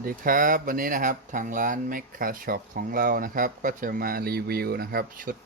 สวัสดีครับวันนี้นะครับทางร้าน m e c a Shop ของเรานะครับ ก็จะมารีวิวนะครับชุด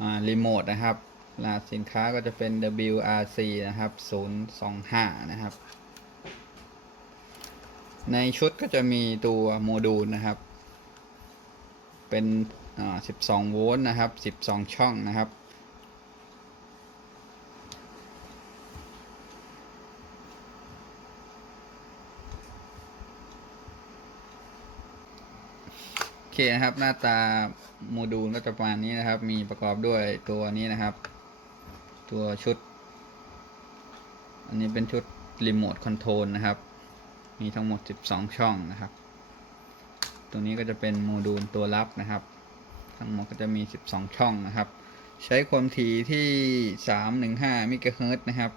อ่ารีโมทนะครับรหัสสินค้าก็จะเป็น WRC นะครับ 025 นะครับ ในชุดก็จะมีตัวโมดูลนะครับ เป็น 12 โวลต์นะครับ 12 ช่องนะครับ อเคนะครับหน้าตาโมดูลก็จะประมาณนี้นะครับ มีประกอบด้วยตัวนี้นะครับ ตัวชุด อันนี้เป็นชุดรีโมทคอนโทรลนะครับ มีทั้งหมด 12 ช่องนะครับ ตัวนี้ก็จะเป็นโมดูลตัวรับนะครับ ทั้งหมดก็จะมี 12 ช่องนะครับ ใช้ความถี่ที่ 315มิกะเฮิรตซ์นะครับ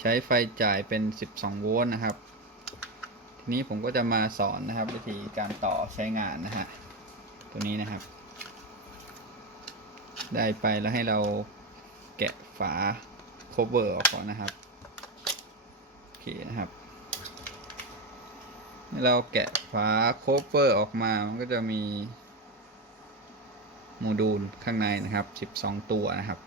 ใช้ไฟจ่ายเป็น 12 โวลต์นะครับ นี้ผมก็จะมาสอนนะครับ วิธีการต่อใช้งานนะฮะตัวนี้นะครับ ได้ไปแล้วให้เราแกะฝา cover ออกก่อนนะครับโอเคนะครับเมื่อเราแกะฝา cover ออกมา มันก็จะมีโมดูลข้างในนะครับ 12 ตัวนะครับ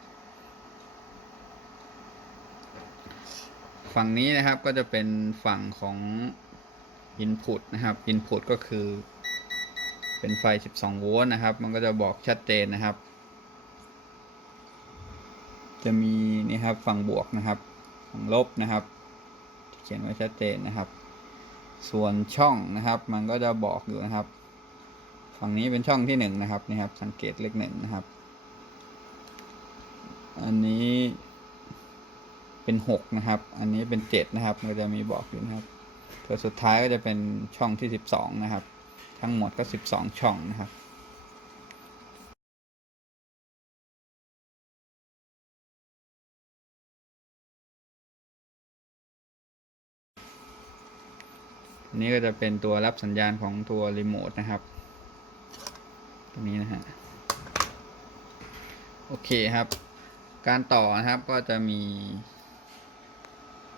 ฝั่งนี้นะครับก็จะเป็นฝั่งของ Input นะครับ Input ก็คือ เป็นไฟ 12 โวลต์นะครับ มันก็จะบอกชัดเจนนะครับ จะมีนี่ครับฝั่งบวกนะครับฝั่งลบนะครับ เขียนไว้ชัดเจนนะครับ ส่วนช่องนะครับ มันก็จะบอกอยู่นะครับ ฝั่งนี้เป็นช่องที่หนึ่งนะครับนี่ครับ สังเกตเลขหนึ่งนะครับ อันนี้เป็นหกนะครับ อันนี้เป็นเจ็ดนะครับ มันจะมีบอกอยู่นะครับ ตัวสุดท้ายก็จะเป็นช่องที่ 12 นะครับ ทั้งหมดก็ 12 ช่องนะครับนนี้ก็จะเป็นตัวรับสัญญาณของตัวรีโมทนะครับ ตัวนี้นะฮะ โอเคครับ การต่อนะครับก็จะมี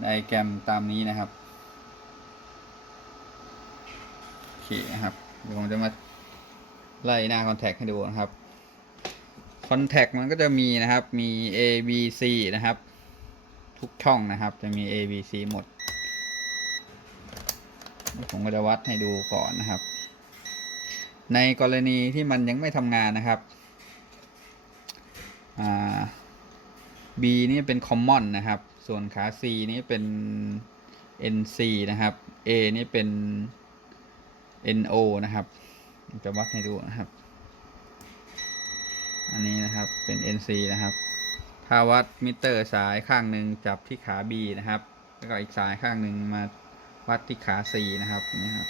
ไดแกรมตามนี้นะครับ คนะครับ เดี๋ยวผมจะมาไล่หน้าคอนแทคให้ดูนะครับคอนแทคมันก็จะมีนะครับ มี A B C นะครับ ทุกช่องนะครับ จะมี A B C หมด ผมก็จะวัดให้ดูก่อนนะครับ ในกรณีที่มันยังไม่ทำงานนะครับ B นี่เป็น common นะครับ ส่วนขา C นี่เป็น NC นะครับ A นี่เป็น NO นะครับ จะวัดให้ดูนะครับ อันนี้นะครับเป็น NC นะครับ ถ้าวัดมิเตอร์สายข้างหนึ่งจับที่ขา B นะครับ แล้วก็อีกสายข้างหนึ่งมาวัดที่ขา C นะครับนี่ครับ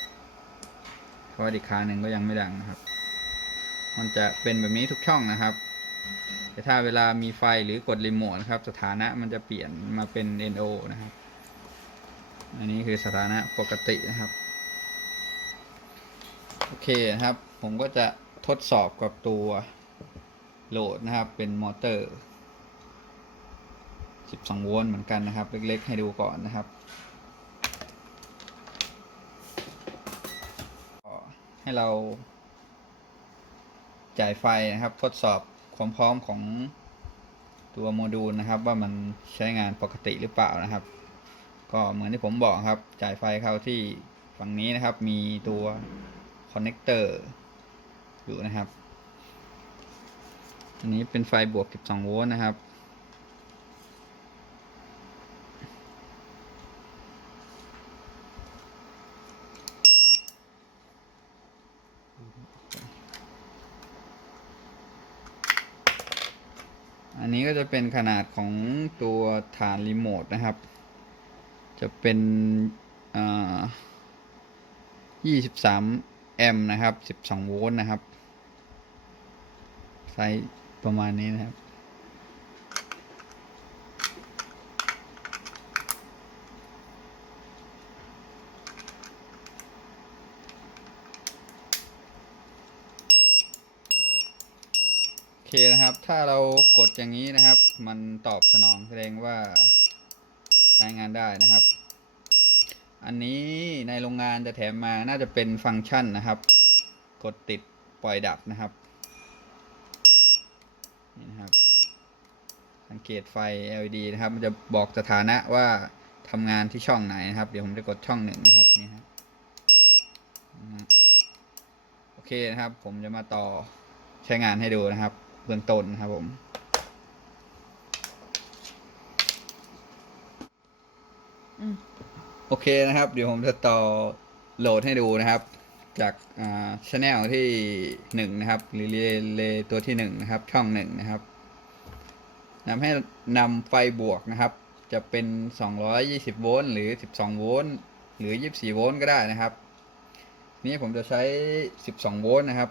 เพราะว่าอีกขาหนึ่งก็ยังไม่ดังนะครับ มันจะเป็นแบบนี้ทุกช่องนะครับ แต่ถ้าเวลามีไฟหรือกดรีโมทนะครับ สถานะมันจะเปลี่ยนมาเป็น NO นะครับ อันนี้คือสถานะปกตินะครับ โอเคนะครับ ผมก็จะทดสอบกับตัวโหลดนะครับ เป็นมอเตอร์ 12 โวลต์เหมือนกันนะครับ เล็กๆ ให้ดูก่อนนะครับก็ให้เราจ่ายไฟนะครับ ทดสอบความพร้อมของตัวโมดูลนะครับ ว่ามันใช้งานปกติหรือเปล่านะครับ ก็เหมือนที่ผมบอกครับ จ่ายไฟเข้าที่ฝั่งนี้นะครับ มีตัว คอนเน c เตอร์อยู่นะครับ อันนี้เป็นไฟบวก 12 โวลต์นะครับ อันนี้ก็จะเป็นขนาดของตัวฐานรีโมทนะครับ จะเป็นอ่า23 แอมป์นะครับ 12 โวลต์นะครับ ไซส์ประมาณนี้นะครับ โอเคนะครับ ถ้าเรากดอย่างนี้นะครับ มันตอบสนองแสดงว่าใช้งานได้นะครับ อันนี้ในโรงงานจะแถมมาน่าจะเป็นฟังก์ชันนะครับ กดติดปล่อยดับนะครับ นี่นะครับ สังเกตไฟ LED นะครับ มันจะบอกสถานะว่าทำงานที่ช่องไหนนะครับ เดี๋ยวผมจะกดช่องหนึ่งนะครับนี่ครับนะฮะโอเคนะครับ ผมจะมาต่อใช้งานให้ดูนะครับ เบื้องต้นนะครับผม โอเคนะครับ เดี๋ยวผมจะต่อโหลดให้ดูนะครับ จากอ่าชแนลที่หนึ่งนะครับรีเลย์ตัวที่หนึ่งนะครับ ช่องหนึ่งนะครับนำให้นำไฟบวกนะครับ จะเป็น 220 โวลต์หรือ 12 โวลต์หรือ 24 โวลต์ก็ได้นะครับ นี้ผมจะใช้ 12 โวลต์นะครับ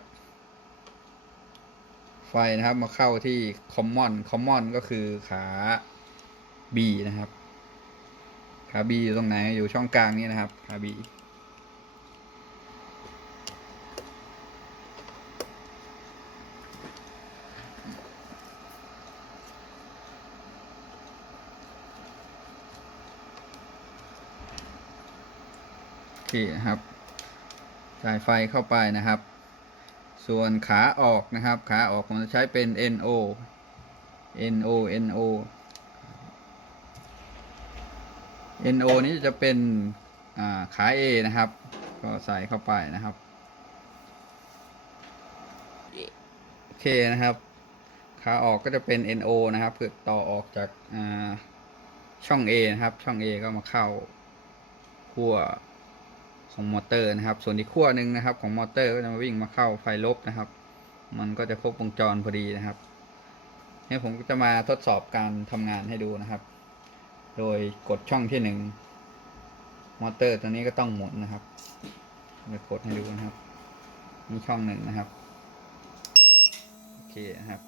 ไฟนะครับมาเข้าที่ common common ก็คือขา B นะครับ ขา B อยู่ตรงไหนอยู่ช่องกลางนี้นะครับขา B โอเคนะครับจ่ายไฟเข้าไปนะครับ ส่วนขาออกนะครับ ขาออกผมจะใช้เป็น NO NO NO NO นี้จะเป็นาขา A นะครับ ก็ใส่เข้าไปนะครับ โอเคนะครับ ขาออกก็จะเป็น NO นะครับเพื่อต่อออกจากาช่อง A นะครับ ช่อง A ก็มาเข้าขั้วของมอเตอร์นะครับ ส่วนอีกขั้วหนึ่งนะครับ ของมอเตอร์ก็จะมาวิ่งมาเข้าไฟลบนะครับ มันก็จะครบวงจรพอดีนะครับนี่ผมจะมาทดสอบการทำงานให้ดูนะครับ โดยกดช่องที่หนึ่งมอเตอร์ตัวนี้ก็ต้องหมุนนะครับไปกดให้ดูนะครับนี่ช่องหนึ่งนะครับโอเคนะครับ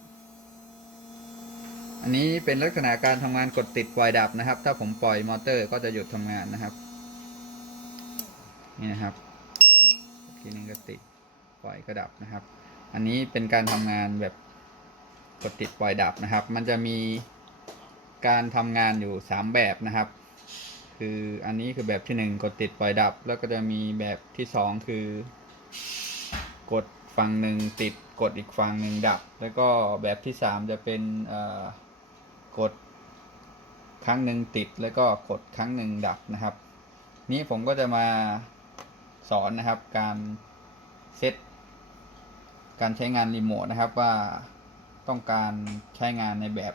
อันนี้เป็นลักษณะการทำงานกดติดปล่อยดับนะครับ ถ้าผมปล่อยมอเตอร์ก็จะหยุดทำงานนะครับนี่นะครับทีนึงก็ติดปล่อยก็ดับนะครับ อันนี้เป็นการทำงานแบบกดติดปล่อยดับนะครับ มันจะมี การทำงานอยู่ 3 แบบนะครับ คืออันนี้คือแบบที่ 1 กดติดปล่อยดับ แล้วก็จะมีแบบที่ 2 คือ กดฝั่งหนึ่งติดกดอีกฝั่งหนึ่งดับ แล้วก็แบบที่ 3 จะเป็นกดครั้งหนึ่งติดแล้วก็กดครั้งหนึ่งดับนะครับ นี้ผมก็จะมาสอนนะครับการเซตการใช้งานรีโมทนะครับว่าต้องการใช้งานในแบบ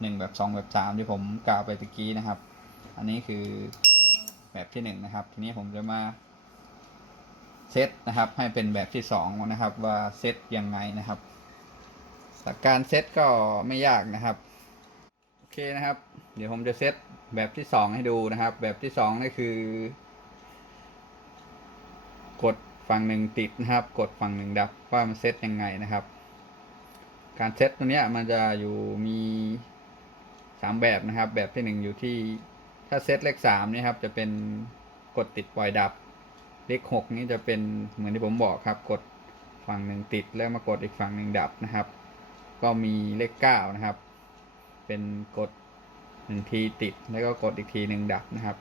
หนึ่งแบบสองแบบสามที่ผมกล่าวไปตะกี้นะครับ อันนี้คือแบบที่หนึ่งนะครับ ทีนี้ผมจะมาเซตนะครับ ให้เป็นแบบที่สองนะครับ ว่าเซตยังไงนะครับหลักการเซตก็ไม่ยากนะครับโอเคนะครับ เดี๋ยวผมจะเซตแบบที่สองให้ดูนะครับ แบบที่สองนี่คือ กดฝั่งหนึ่งติดนะครับ กดฝั่งหนึ่งดับว่ามันเซตยังไงนะครับ การเซตตัวเนี้ยมันจะอยู่มี สามแบบนะครับ แบบที่หนึ่งอยู่ที่ถ้าเซตเลขสามนี่ครับจะเป็นกดติดปล่อยดับ เลขหกนี้จะเป็นเหมือนที่ผมบอกครับ กดฝั่งหนึ่งติดแล้วมากดอีกฝั่งหนึ่งดับนะครับ ก็มีเลขเก้านะครับ เป็นกดหนึ่งทีติดแล้วก็กดอีกทีหนึ่งดับนะครับ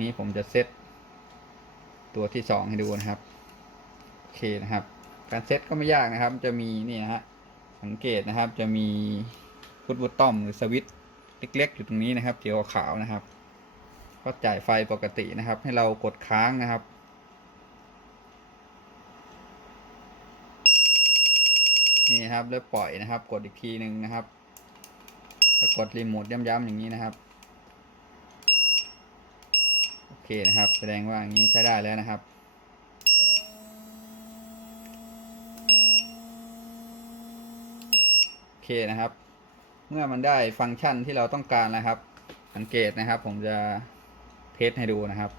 นี้ผมจะเซตตัวที่สองให้ดูนะครับโอเคนะครับ การเซตก็ไม่ยากนะครับ จะมีนี่ฮะสังเกตนะครับจะมีฟุตบอตตอมหรือสวิตช์ เล็กๆ อยู่ตรงนี้นะครับเขียวขาวนะครับ ก็จ่ายไฟปกตินะครับ ให้เรากดค้างนะครับ นี่ครับแล้วปล่อยนะครับ กดอีกทีหนึ่งนะครับแล้วกดรีโมทย้ำๆอย่างนี้นะครับโอเคนะครับ แสดงว่าอย่างนี้ใช้ได้แล้วนะครับโอเคนะครับ เมื่อมันได้ฟังก์ชันที่เราต้องการนะครับ สังเกตนะครับ ผมจะเทสให้ดูนะครับ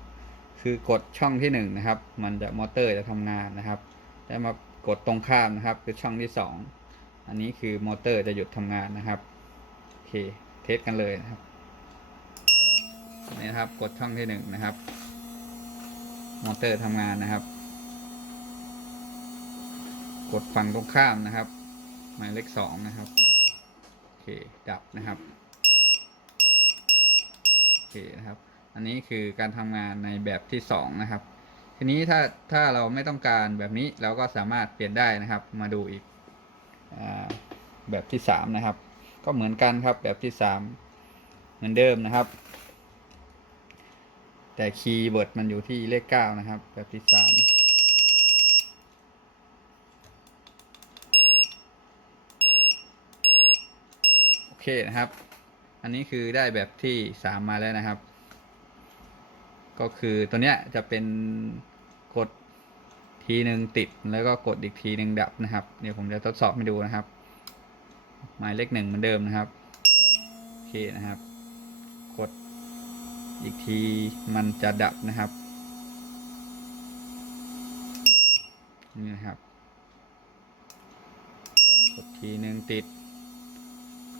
คือกดช่องที่หนึ่งนะครับ มันจะมอเตอร์จะทำงานนะครับแล้วมากดตรงข้ามนะครับ คือช่องที่สองอันนี้คือมอเตอร์จะหยุดทำงานนะครับโอเคเทสกันเลยนะครับนี่นะครับกดช่องที่หนึ่งนะครับ มอเตอร์ทำงานนะครับ กดฝั่งตรงข้ามนะครับ หมายเลขสองนะครับ ค ดับนะครับ โอเคนะครับ อันนี้คือการทำงานในแบบที่ 2 นะครับ ทีนี้ถ้าถ้าเราไม่ต้องการแบบนี้เราก็สามารถเปลี่ยนได้นะครับ มาดูอีกอแบบที่ 3 นะครับ ก็เหมือนกันครับแบบที่ 3 เหมือนเดิมนะครับ แต่คีย์เวิร์ดมันอยู่ที่เลข 9 นะครับ แบบที่ 3 เคนะครับ อันนี้คือได้แบบที่สามมาแล้วนะครับ ก็คือตัวเนี้ยจะเป็นกดทีหนึ่งติดแล้วก็กดอีกทีหนึ่งดับนะครับ เดี๋ยวผมจะทดสอบให้ดูนะครับ หมายเลขหนึ่งเหมือนเดิมนะครับโอเคนะครับ กดอีกทีมันจะดับนะครับนี่นะครับ กดทีหนึ่งติด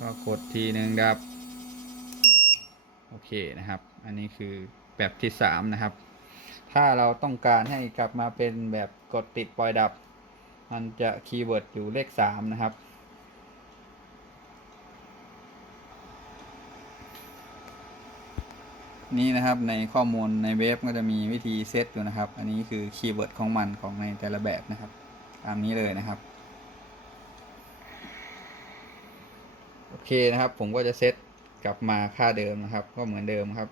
ก็กดทีหนึ่งดับ โอเคนะครับ อันนี้คือแบบที่สามนะครับ ถ้าเราต้องการให้กลับมาเป็นแบบกดติดปล่อยดับ มันจะคีย์เวิร์ดอยู่เลขสามนะครับนี่นะครับในข้อมูลในเว็บก็จะมีวิธีเซตอยู่นะครับ อันนี้คือคีย์เวิร์ดของมันของในแต่ละแบบนะครับ ตามนี้เลยนะครับ โอ เคนะครับ ผมก็จะเซตกลับมาค่าเดิมนะครับ ก็เหมือนเดิมครับ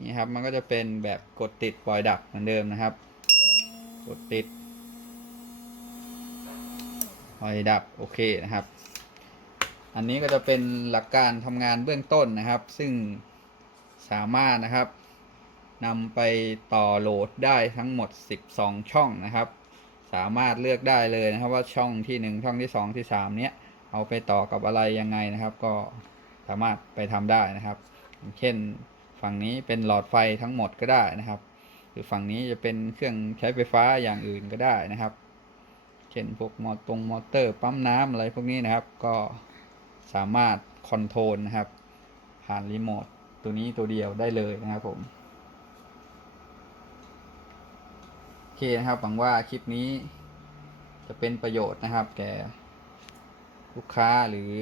นี่ครับมันก็จะเป็นแบบกดติดปล่อยดับเหมือนเดิมนะครับ กดติดปล่อยดับโอเคนะครับ อันนี้ก็จะเป็นหลักการทำงานเบื้องต้นนะครับ ซึ่งสามารถนะครับ นำไปต่อโหลดได้ทั้งหมด 12 ช่องนะครับ สามารถเลือกได้เลยนะครับว่าช่องที่ 1 ช่องที่ 2 ที่ 3 เนี้ยเอาไปต่อกับอะไรยังไงนะครับ ก็สามารถไปทำได้นะครับ เช่นฝั่งนี้เป็นหลอดไฟทั้งหมดก็ได้นะครับ หรือฝั่งนี้จะเป็นเครื่องใช้ไฟฟ้าอย่างอื่นก็ได้นะครับ เช่นพวกมอตรงมอเตอร์ปั๊มน้ำอะไรพวกนี้นะครับ ก็สามารถคอนโทรลนะครับ ผ่านรีโมทตัวนี้ตัวเดียวได้เลยนะครับผม โอ เคนะครับหวังว่าคลิปนี้จะเป็นประโยชน์นะครับ แก่ลูกค้าหรือ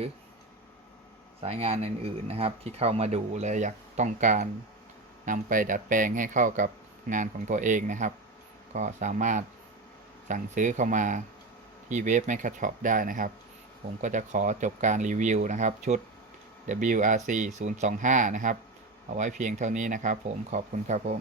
สายงานอื่นๆนะครับ ที่เข้ามาดูและอยากต้องการนำไปดัดแปลงให้เข้ากับงานของตัวเองนะครับ ก็สามารถสั่งซื้อเข้ามาที่เว็บ m a c Shop ได้นะครับ ผมก็จะขอจบการรีวิวนะครับ ชุด WRC 025 นะครับ เอาไว้เพียงเท่านี้นะครับผมขอบคุณครับผม